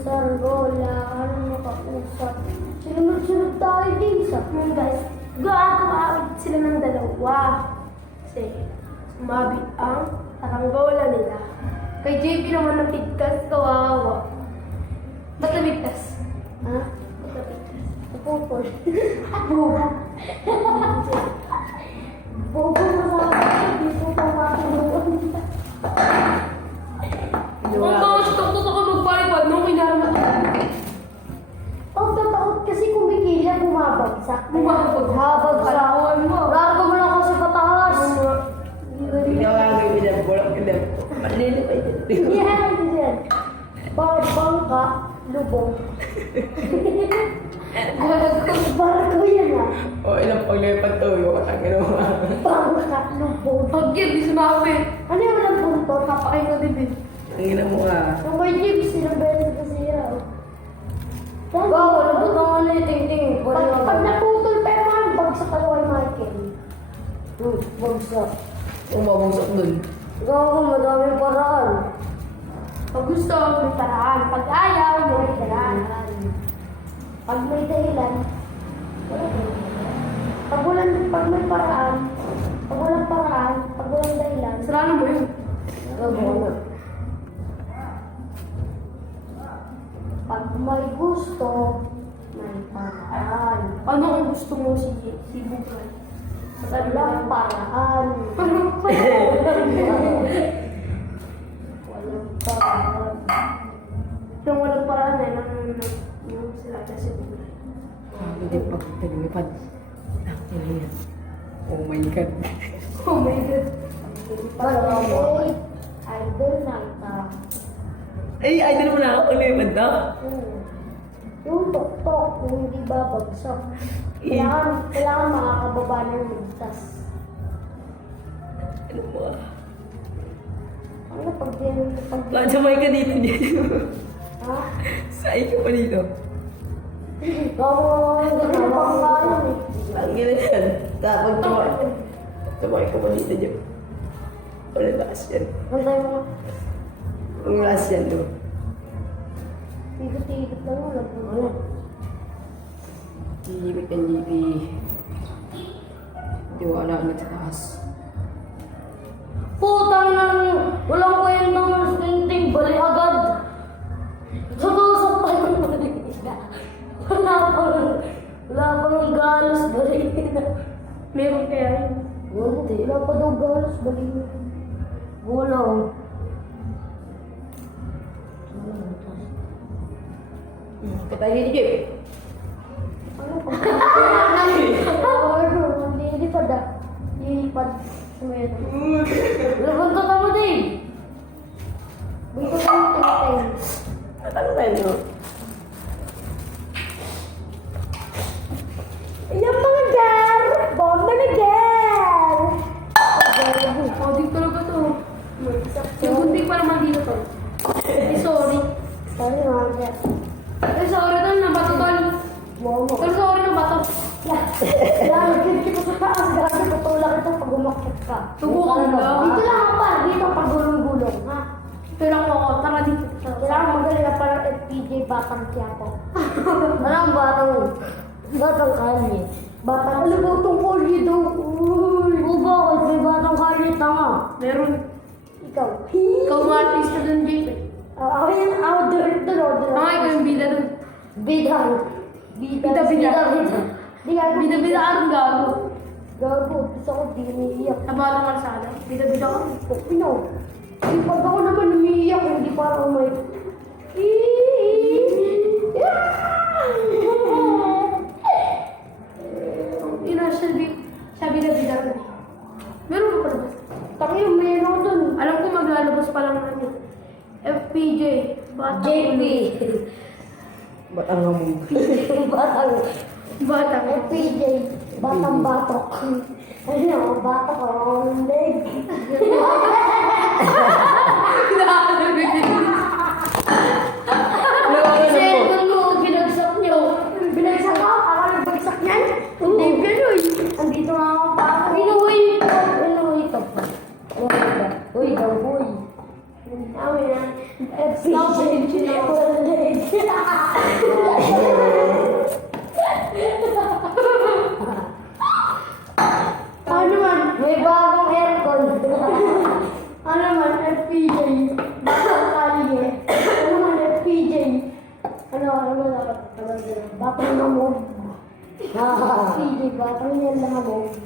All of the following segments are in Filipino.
Sargola, ano makausap. Sunod-sunod tayo din sa guys. Gagawin sila ng dalawa. Kasi sumabit ang saranggola nila. Kay JP naman natigkas, kawawa. Ba't nabigkas? Ha? Ba't nabigkas? Napupol. Bobo. Bobo mo sa akin. Hindi po pamatuloy. Ang bawas takot ako magpalipad nung kinaraman ako. Ang tatakot kasi kumikila, bumabagsak. Habagsak mo. Largo mo lang ako sa pataas. Hindi ako gagawin binabulak ka lang. Malili pa ito. Yan, yan. Bangka, lubong. Barko yan ah. O ilang paglipad to, yung katangin mo. Bangka, lubong. Pag yan, di sumabi. Ano yung walang buntot? Kapakain ko din din. Ang ina mo nga. Yung may James, silang beses na sira. Wow, nabot ang ano yung ting-ting. Pag naputol pa yung mga bagsak kayo kay Michael. Bagsak. Umabagsak dun. Gawa ko, madaming paraan. Pag gusto, may paraan. Pag ayaw, may paraan. Pag may dahilan, wala dahilan. Pag may paraan, pag walang paraan, pag walang dahilan, Sarano mo yun. gagawa na. Pag may gusto, may paraan. Ano kung gusto mo si Bukay? Walang paraan. Ano pa Walang paraan. Yung walang paraan eh, nang sila kasi Bukay. Hindi pa lumipad. Ang ina. Oh my God. Oh my God. Pag-ibig, idol na ita. Ay, idol mo na ako. Lumipad na. Yung tok-tok, yung hindi babagsak. Kailangan makakababa ng ligtas. Ano mo ah? Ano pag din, Samay ka dito dito. ha? Saan ka pa dito? Ganun pang kalan eh. Ang ina yan. Tapos samay ka pa dito dyan. Wala lakas yan. Bantay mo. Ang lakas yan do. Tigot-tigot lang mo. Ano? Gigipit ang GP. Tiwala agad sa taas. Putang nang walang kwentang stinting, bali agad. Satusok pa yung balita. Wala pang galos, bali na. Meron kaya yun. Wala pa daw galos, bali na. Wala. Patay dito Jeep. Ano pa? Ano? Hindi lipad ah. Lilipad. Sumero. Labuntot ako din. Buntot ang ting-ting. Natanggal mo. Yung mga gar! Bomba na gar! Oh, di talaga to. Yung bunting pa naman dito to. Eh, sorry. Sorry mga gar. Eh, sorry to, nabato to. Momo. Pero sorry na bato. Yan, nagkikip ko sa taas. Grabe, tutulak ito pag umakyat ka. Subukan mo lang. Dito lang ako pa. Dito pag gulong-gulong. Ha? Pero ako, tara dito. Kailangan magaling ka parang FPJ Batang Quiapo. Anong batang? Batang Kali. Batang... Ano ba itong Kali daw? Uy! O bakit? May Batang Kali tanga. Meron. Ikaw. Ikaw ang artista dun, JP. Ako yan. Ako director. Mga ikaw yung bida dun. Bida. Bida. Di ka Bida arang gago. Gago. Gusto ko di umiiyak. Sa batang kalsada. Bida ka. Pino. Yung pag ako naman umiiyak, hindi parang may... Ina, sabi na bida ka. Meron ka pa labas. Taki yung meron dun. Alam ko maglalabas pa lang ano. FPJ. Batang JP. Ba't ang hamog? Batang. Batang. FPJ. Batang batok. Ano, batok ang leg. Cellphone mo, binagsak niyo. Binagsak ko? Ako nagbagsak niyan? Hindi gano'n. Andito nga ako pa. Inuwi ito. Uy, daw, uy. Awi na. FPJ. Ano man? May bagong aircon. Ano man? FPJ. Batang kalye. Ano man? FPJ. Ano dapat? Batang namog. FPJ, batang yan namog.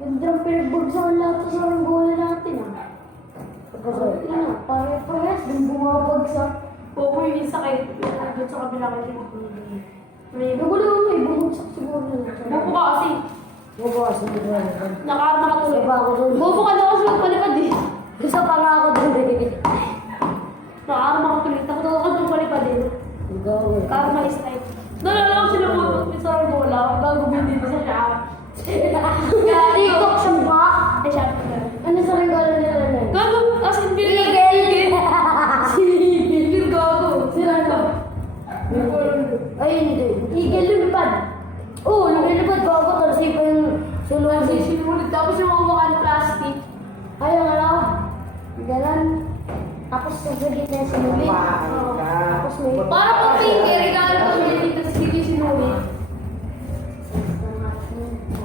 Gandang pinagbagsakan lahat sa saranggola natin pare-pares, din bumabagsak. Oo, yung sakit. Doon sa kabila kayo. May Nagulo may bumagsak siguro. Bobo ka kasi. Bubukas mo doon. Nakaarma ka tuloy. Iba ako doon. Bobo ka daw kasi magpalipad eh. Isa pa nga ako doon eh. Nakaarma ka tuloy. Takot ako kasi magpalipad eh. Ikaw eh. Karma is life. Nalala ko sila mo. May sarang bola. Bago bindi sa shop. TikTok siya ba? Eh, shop na. Ano sa regalo nila na? Gago. As in, Eagle! Eagle gago. Sila na. Ay, hindi. Eagle lumipad. Oo, lumipad ko ako. Kasi pa yung sulong. Kasi sinulit. Tapos yung mawakan plastic. Ayun, ano? Galan. Tapos sasabihin niya sinulit. Tapos may... Para kung pinky, regalo ko siya dito sa sige sinulit.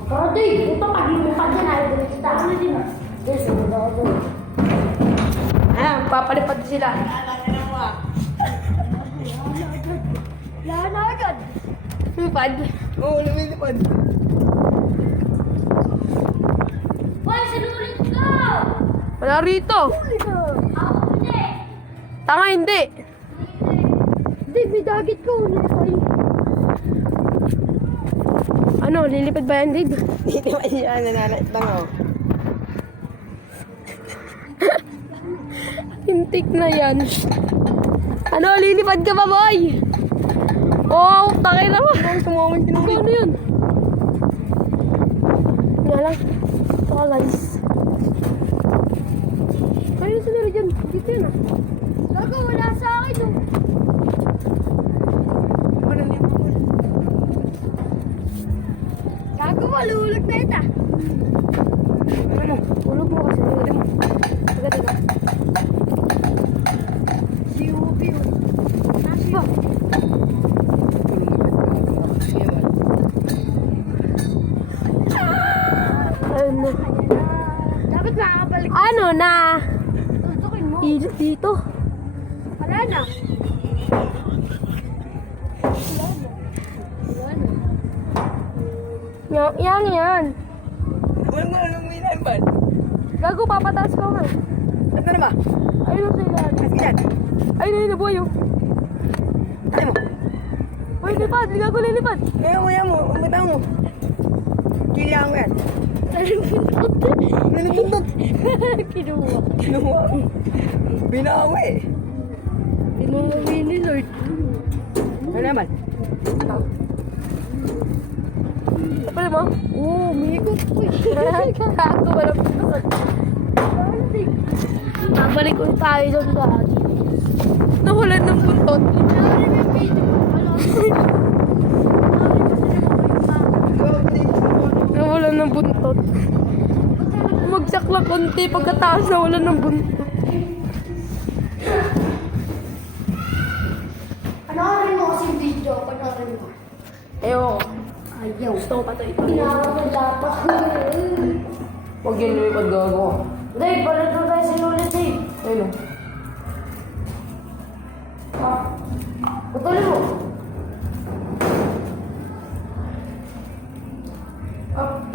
Pero di, ito paglimutan dyan ay direkta. Ano din? Yes, sunod ako doon. Ah, papalipad sila. Wala na agad. Lipad. Oo, lumilipad. Hoy, sinulit ko! Wala rito. Ako hindi. Tanga hindi. Hindi, may dagit ko. Ano, lilipad ba yan, Dave? Hindi naman siya nananait lang ako. Hintik na yan. Ano, lilipad ka ba, boy? Oo, takay na ba? Sumawin din ako. Ano yun? Nga lang. Ito ka, guys. Kaya na sinuri dyan. Dito yun, ah. Gago, wala sa akin. Oh. Wala niya ako. Gago, malulog na ito. Ano? Ulog mo kasi. Ulog mo. Tiga, tiga. Siupi. Ah. Ano? Dapat makakabalik. Ano na? Tutukin mo. Dito. Wala na. Yan. Walang minamban. Gago, papataas ko nga. Ano na ba? Ayun sa ilalim. Kasi yan. Ayun, boy. Oh. Tayo mo. Boy, lipad. Gago, lilipad. Kaya mo. Umitaw mo. Kilihan mo yan. Nalibuntot. Kinuha. Kinuha. Binawi. Kinuha ni Lord. Ano naman? Apa mo? Oo, umiikot ko. Gago, walang putok. Babalik ko tayo doon dati. Nawalan ng buntot. Nawalan ng buntot. Umagsak lang konti pagkatapos nawalan ng buntot. Panoorin mo kasi yung video. Panoorin mo. Ewan ko. Ayaw. Gusto ko pa ito ito. Pinakawala pa. Huwag yan lumipad gago. Dave, balik na tayo sinulit, Dave. Ayun o. Patuloy mo.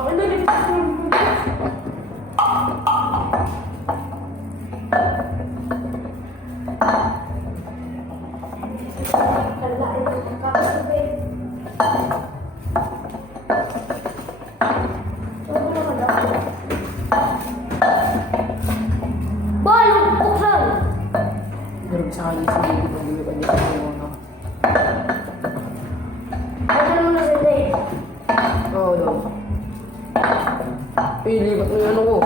Pakinulit. Balik, buksan! Pero sa kanya sa hindi ko lumipad niya sa mga. Ano mo na si Dave? Oo daw. Lipat mo yung ano ko.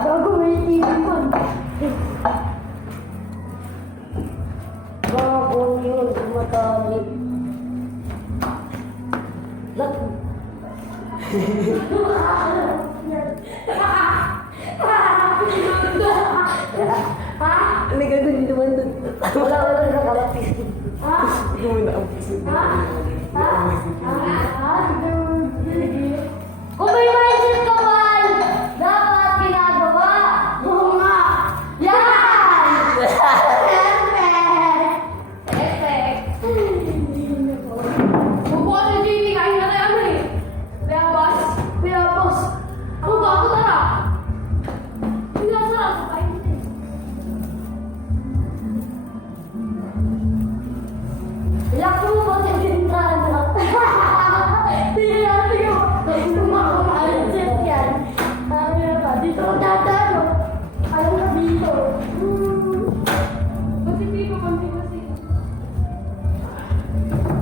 Gago, may TV pa. Gago yun, tumatali. Ha? Ano gagawin dito man doon? Wala nakakalapis. Ha? Hindi mo na ang puso. Ha? Ha? Kung may mindset ka, Val, dapat ginagawa. Oo nga. Yan! Perfect. Bubukas si Jamie, kahit na tayo ano eh. Bayabas. Pinapos. Ako ba? Ako tara. Hindi na sarap. Kain din. Ilak mo ba sa bintana? Tingnan mo. Mindset yan. Ano ba? Dito ko tatalo. Alam ka dito. Ba't si Pico konti kasi?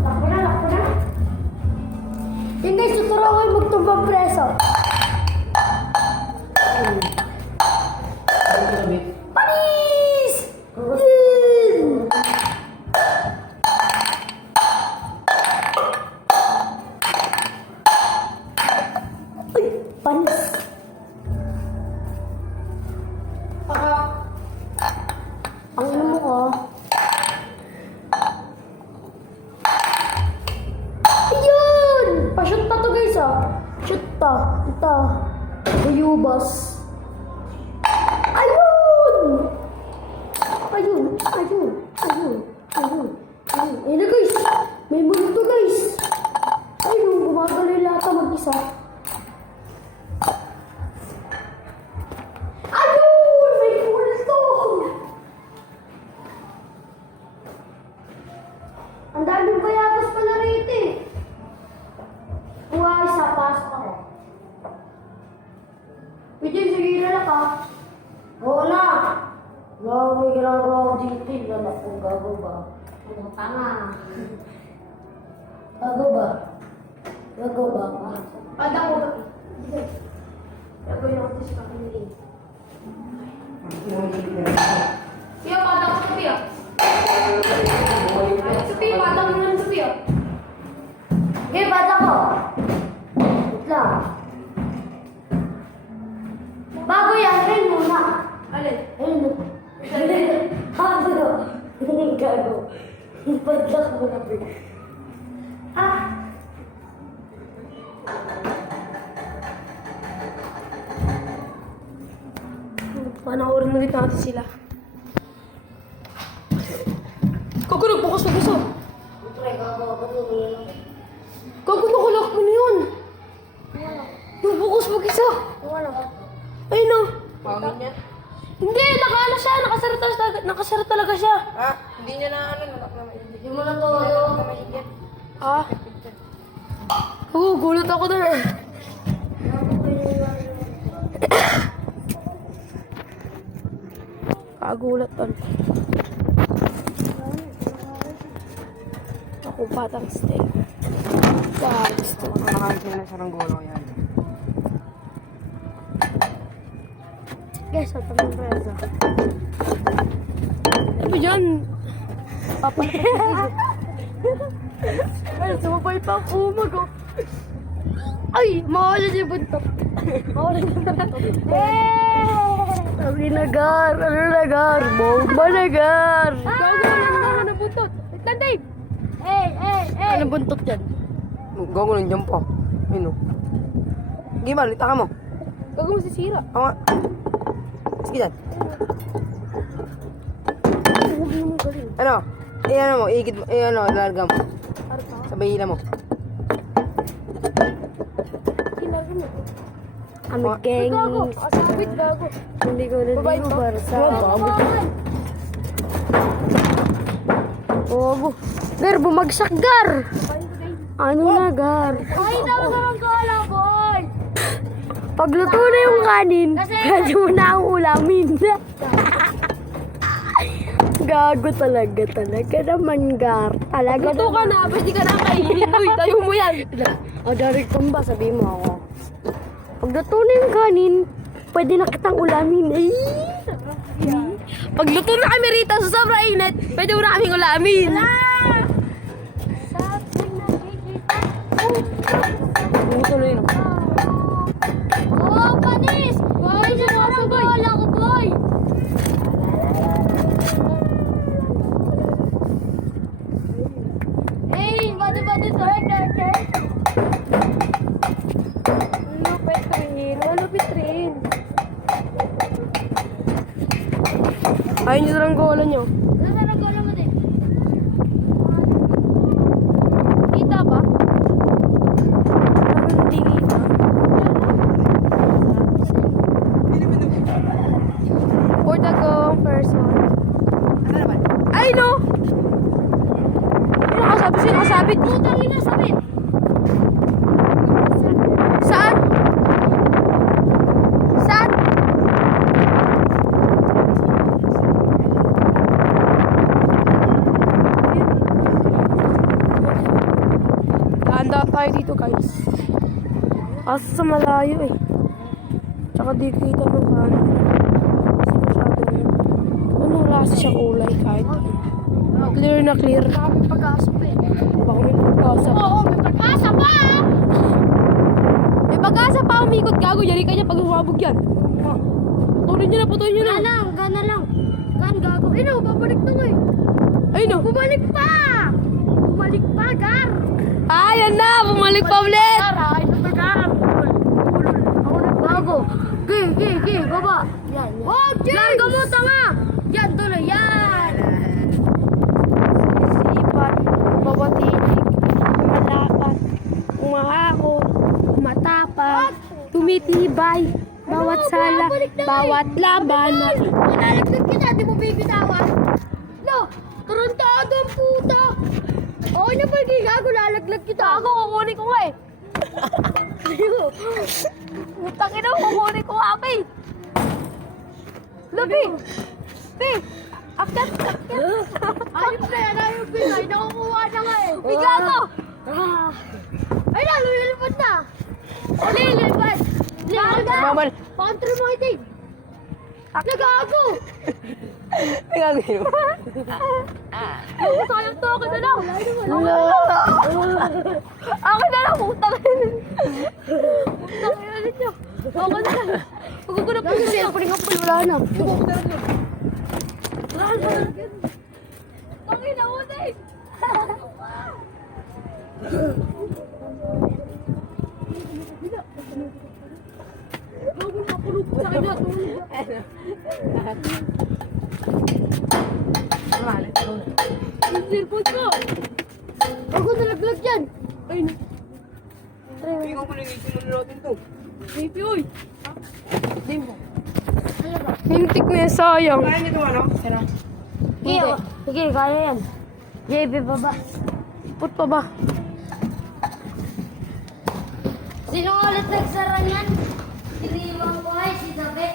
Lakpo na, lakpo na. Yung guys, tuturo ko yung magtumbang preso. Panis! Yun! Uy, panis. Ang ino mo ko. Ayun! Pa-shoot pa to guys ah. Shoot pa. Ito. Bayubas. Ayun! Ayun. Ayun. Ayun. Ayun. Ayun. Ayun na guys. May multo guys. Ayun. Gumagalaw lahat ang mag-isa. Ayun! May multo! Ang daming bayabas pala rito eh. Kuha isa, pasok ako. Pwede sige na lang ka. Oo na. Wala may ginagawa ko dito eh. Wala kong gago ba? Ano tanga? Gago ba? Gago ba? Pag ako. Gago yung office pa kanili. Pia, padang sa Pia. Sa Pia, padang mo lang sa Pia. Okay, bata ko. Wait lang. Bago yan, train muna. Alin? Ayun. Hago. Gago. Ipadlak mo na ba? Ah. Panoorin ulit natin sila. Kago, nagbukas na gusto. Pre, gago. Kago, nakulak mo na yun. Nagbukas mag-isa. Wala. Ayun o. Pangin niya? Hindi, nakaano siya. Nakasara talaga siya. Ha? Hindi niya na ano, nakamaigit. Hindi mo na to. Nakamaigit. Ah. Oo, gulat ako doon eh. Kagulat doon. Ako batang steak. Gusto. Kumakain sila ng saranggola yan. Guys, at ang preso. Ano ba yan? Papalapit. Ay, sumabay pa ang umag oh. Ay, mawala niya yung buntot. Mawala niya yung buntot. Sabi nagar, ano nagar? Bomba nagar. Gago na buntot. Wait lang, Dave. Ano buntot yan? Gago ng jump po. Ayun o. Gimal, itaka mo. Gago mo sisira. Ako nga. Sige dyan. Huwag mo galing. Ano? Ano mo, iigit mo, ano, larga mo. Sabay hila mo. Kinago mo. Kami gang. Gago, kasabit gago. Hindi ko na Babae dito to. para sa... Bago. Gar, bumagsak gar. Ano na gar? Ay, naman naman ko alam, boy. Pagluto na yung kanin, pwede mo na ang ulamin. Gago talaga naman gar. Talaga Luto ka na, pwede ka na kainin. Uy, tayo mo yan. O, direct tumba, sabihin mo ako. Pagluto na yung kanin, pwede na kitang ulamin. Ay! Pagluto na kami rito sa sobrang init, pwede mo na kaming ulamin. Tuloy na. Oh, panis! Boy, sumasabay. Wala ko, boy. Ayun yung saranggola nyo. Nasaan ang gola mo din? Kita ba? Parang hindi kita. For the go, first one. Ano naman? Ay, no! Sino nakasabit? Sino nakasabit? Putang ina, sabit! Saan? Saan? Dahan-dahan tayo dito, guys. Kaso sa malayo eh. Tsaka di kita ng kanan. Kasi masyado yun. Ano, wala kasi siyang kulay kahit. Clear na clear. Marami pag-asa pa eh. Baka may pagkasa pa. Oo, may pag-asa pa! May pag-asa pa, umikot gago. Yari ka niya pag humabog yan. Putulin nyo na, putulin nyo na. Gana lang. Gan gago. Ay no, babalik na nga eh. Ay no. Bumalik pa! Bumalik pa, Gar! Ayan na, bumalik pa ulit. Gar, ay na pa, Gar! Ako na gago. Gay, baba. Yan. Oh, Jay! Larga mo, tanga! Yan, tuloy, yan! Sisipat, babatinig, malapat, umahako, matapang, tumitibay, bawat sala, bawat labanan. Nalalaglag kita, di mo bibitawan. No, tarantado ang puta. Okay na pag gago, lalaglag kita. Ako, kukunin ko nga eh. Putang ina, kukunin ko nga pa eh. Labi! Pi! Akyat! Ayun na yan, ayun pinay. Nakukuha na nga eh. Bigla ko! Ay na, lulilipad na. O, lilipad. Lilipad. Mamal. Pantry mo itin. Nagago. Ay, gagawin mo. Sayang to, ako na lang. Ako na lang, putang ina. Putang ina ninyo. Ako na lang. Pagkukunap ko sa cellphone nga pala, wala na. Tangin na mo din. Yung cellphone ko. Ako nalaglag yan. Ay, no. Hindi ko pala nagsimula natin to. Baby, oy. Hintik na yan, sayang. Kaya nito ano? Sira. Sige, kaya yan. JB, baba. Put pa ba? Sino ulit nagsara niyan? Iniwan ko ay si Dabe.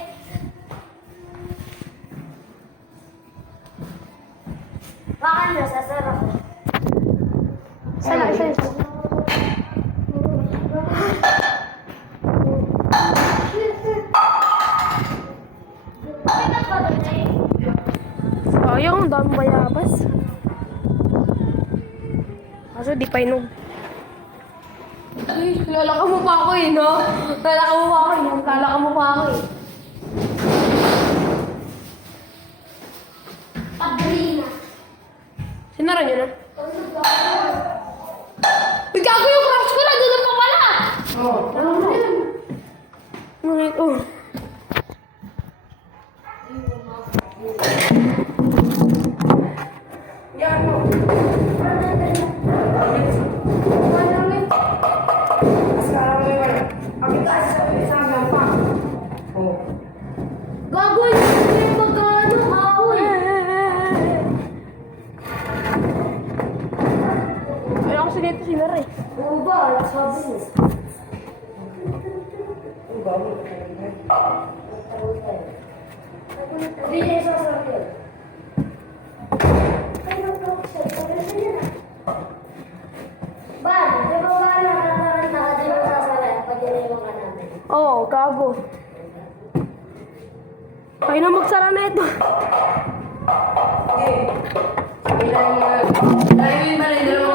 Baka nasasara ko. Sana, isa. Sayang, ang dami bayabas. Kaso di pa inog. Ay, lalaka mo pa ako eh, no? Lalaka mo pa ako eh. Lalaka mo pa ako eh. Padrina. Sinara niyo na? Uy, gago yung crush ko na! Doon pa pala! Oo. Ngunit, oh. Yan mo. Sekarang mo yung ang itaas sa hanggang pa. Oo. Gago yung magkano kahoy. Ayaw ko sinito sinara eh. Oo ba? Sabi mo. Ang bago. Hindi niya sasabi. Ba, di ba ba nakataranta ka din mo sasabi pag iniwan ka namin? Oo, gago. Kayo na magsara na ito. Okay. Sabi lang yung... Dahil yung balay, dalawa